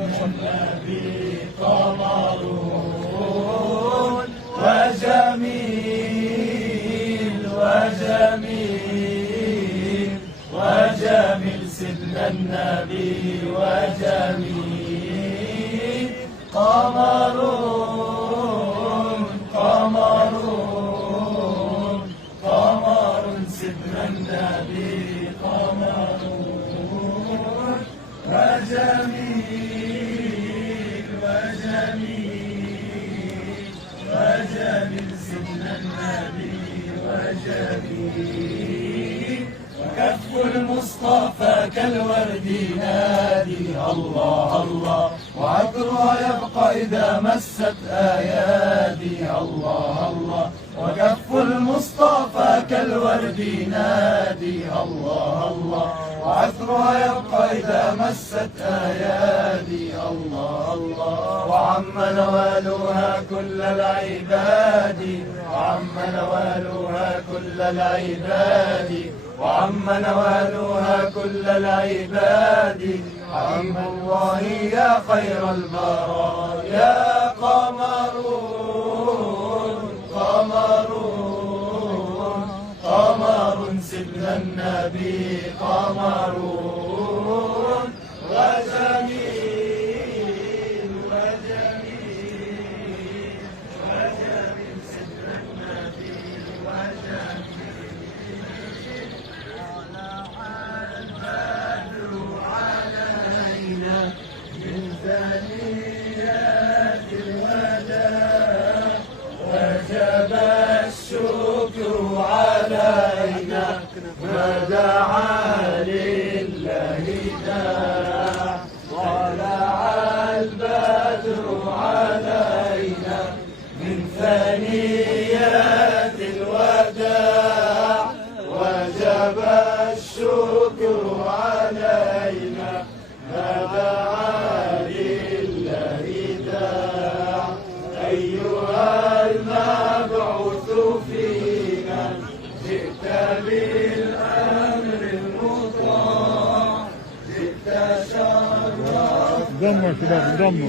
النبي قمرون وجميل وجميل وجميل سيدنا النبي وجميل قمرون قمرون قمر سيدنا النبي قمرون وجميل وجميل وجميل سيدنا النبي وجميل وكف المصطفى كالورد ينادي الله الله وعطرها يبقى إذا مست أيادي الله الله وكف المصطفى كالورد ينادي الله الله وعطرها يبقى إذا مست أيادي الله الله وعم نوالها كل العباد وعم نوالها كل العباد وعم نوالها كل العباد عم الله يا خير البرايا قمرون قمرون قمر سيدنا النبي قمرون وجميل وجميل وجميل سيدنا النبي وجميل من ثنيات الوداع وجب الشكر علينا ما دعا لله داع طلع البدر علينا من ثنيات الوداع وجب الشكر علينا ما دعا لله داع أيها المبعوث فينا جئت بالأمر المطاع جئت شرفت ضموا شباب ضموا